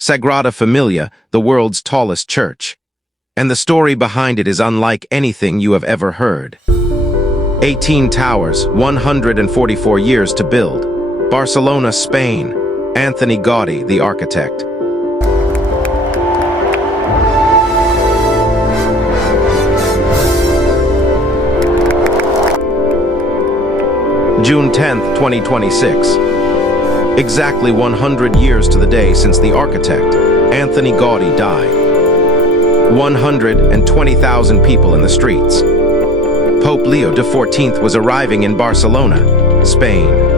Sagrada Familia, the world's tallest church. And the story behind it is unlike anything you have ever heard. 18 towers, 144 years to build. Barcelona, Spain. Antoni Gaudí, the architect. June 10th, 2026. Exactly 100 years to the day since the architect, Antoni Gaudí, died. 120,000 people in the streets. Pope Leo XIV was arriving in Barcelona, Spain.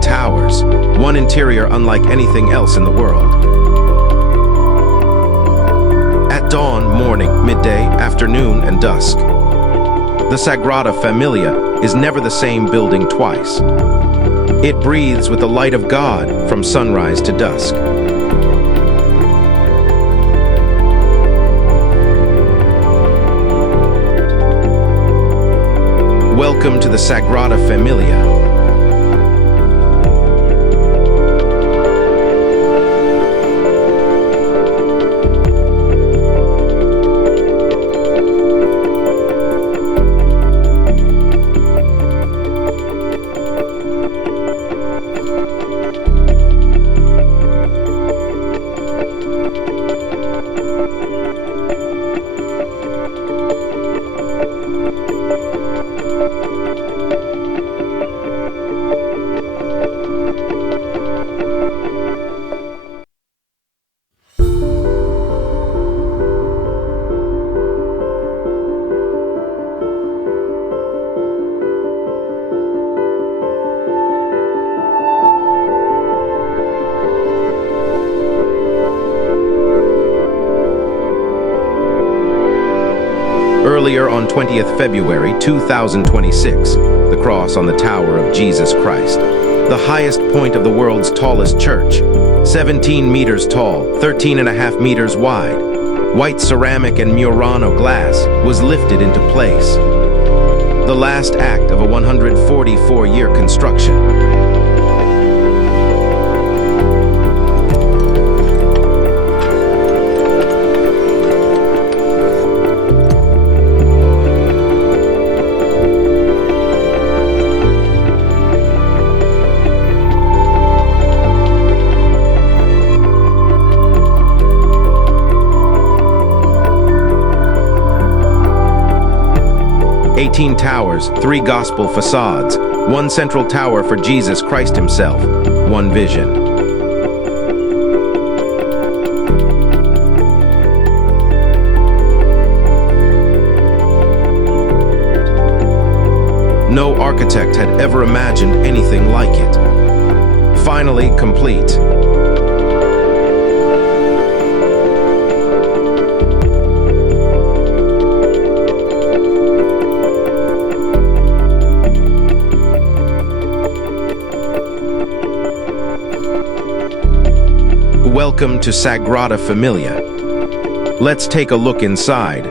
Towers, one interior unlike anything else in the world. At dawn, morning, midday, afternoon, and dusk, the Sagrada Familia is never the same building twice. It breathes with the light of God from sunrise to dusk. Welcome to the Sagrada Familia. Earlier on 20th February 2026, the cross on the Tower of Jesus Christ, the highest point of the world's tallest church, 17 meters tall, 13.5 meters wide, white ceramic and Murano glass, was lifted into place. The last act of a 144-year construction. Eighteen towers, 3 gospel facades, 1 central tower for Jesus Christ himself, 1 vision. No architect had ever imagined anything like it. Finally complete. Welcome to Sagrada Familia. Let's take a look inside.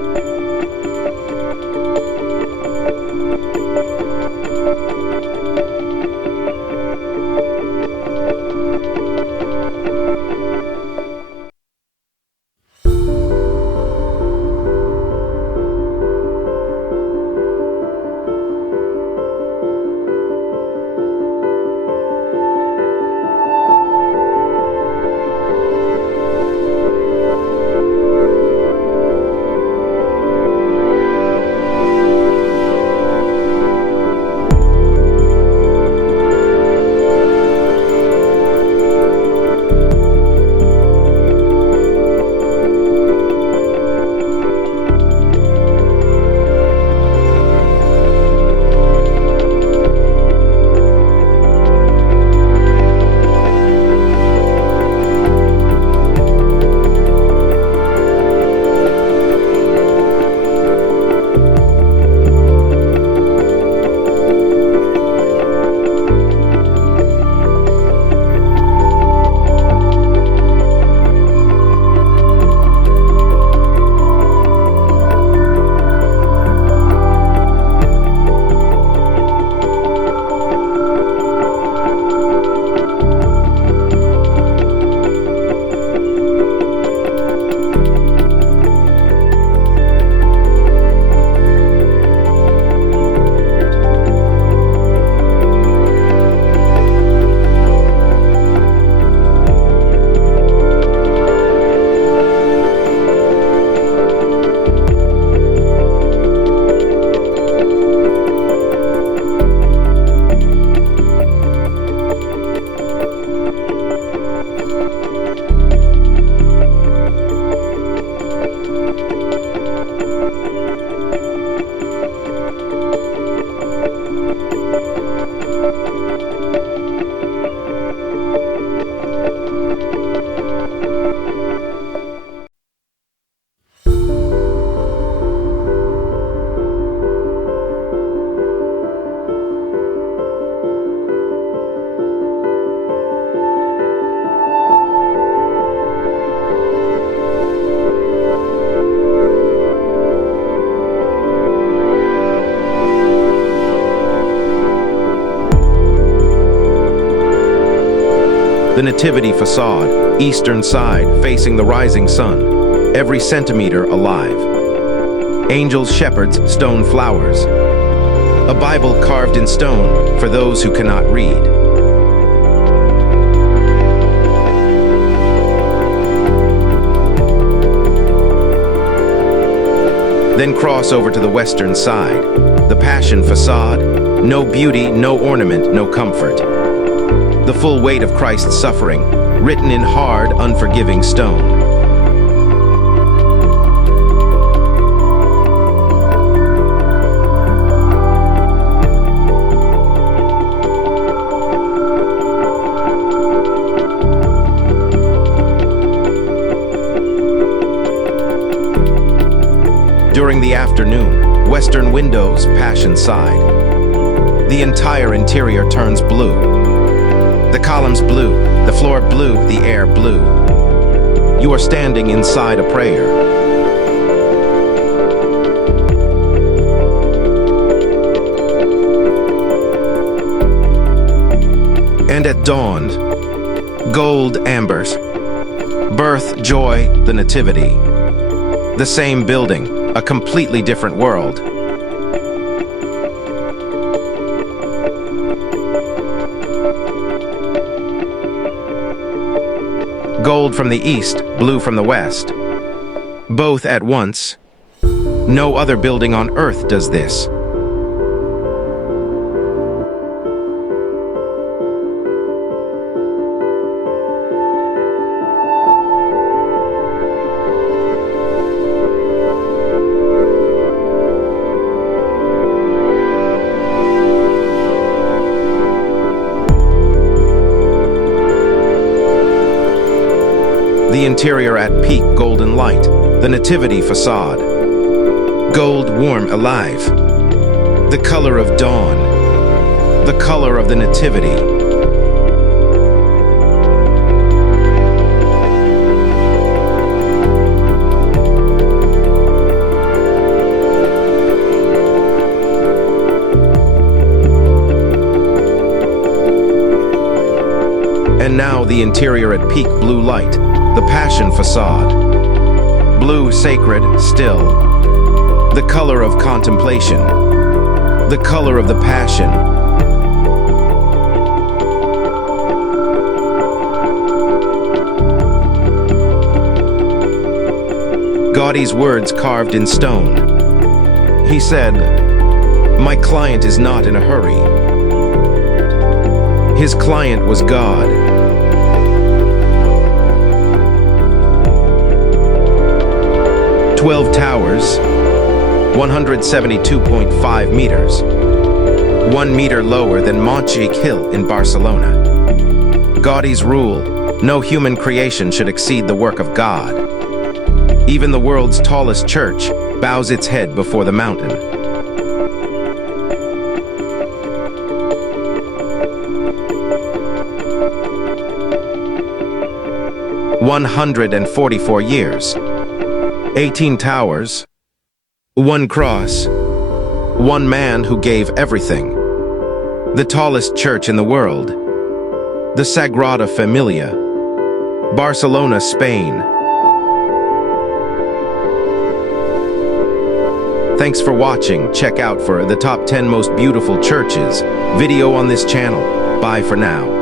The Nativity facade, eastern side, facing the rising sun. Every centimeter alive. Angels, shepherds, stone flowers. A Bible carved in stone for those who cannot read. Then cross over to the western side. The Passion facade. No beauty, no ornament, no comfort. The full weight of Christ's suffering, written in hard, unforgiving stone. During the afternoon, western windows, Passion side. The entire interior turns blue. The columns blue, the floor blue, the air blue. You are standing inside a prayer. And at dawn, gold ambers. Birth, joy, the Nativity. The same building, a completely different world. Gold from the east, blue from the west. Both at once. No other building on earth does this. The interior at peak golden light, the Nativity facade. Gold warm alive. The color of dawn. The color of the Nativity. And now the interior at peak blue light. The Passion facade. Blue, sacred, still. The color of contemplation. The color of the Passion. Gaudi's words carved in stone. He said, "My client is not in a hurry." His client was God. 12 towers, 172.5 meters, 1 meter lower than Montjuic Hill in Barcelona. Gaudi's rule, no human creation should exceed the work of God. Even the world's tallest church bows its head before the mountain. "144 years. 18 towers, 1 cross, 1 man who gave everything. The tallest church in the world. The Sagrada Família. Barcelona, Spain." Thanks for watching. Check out for the top 10 most beautiful churches video on this channel. Bye for now.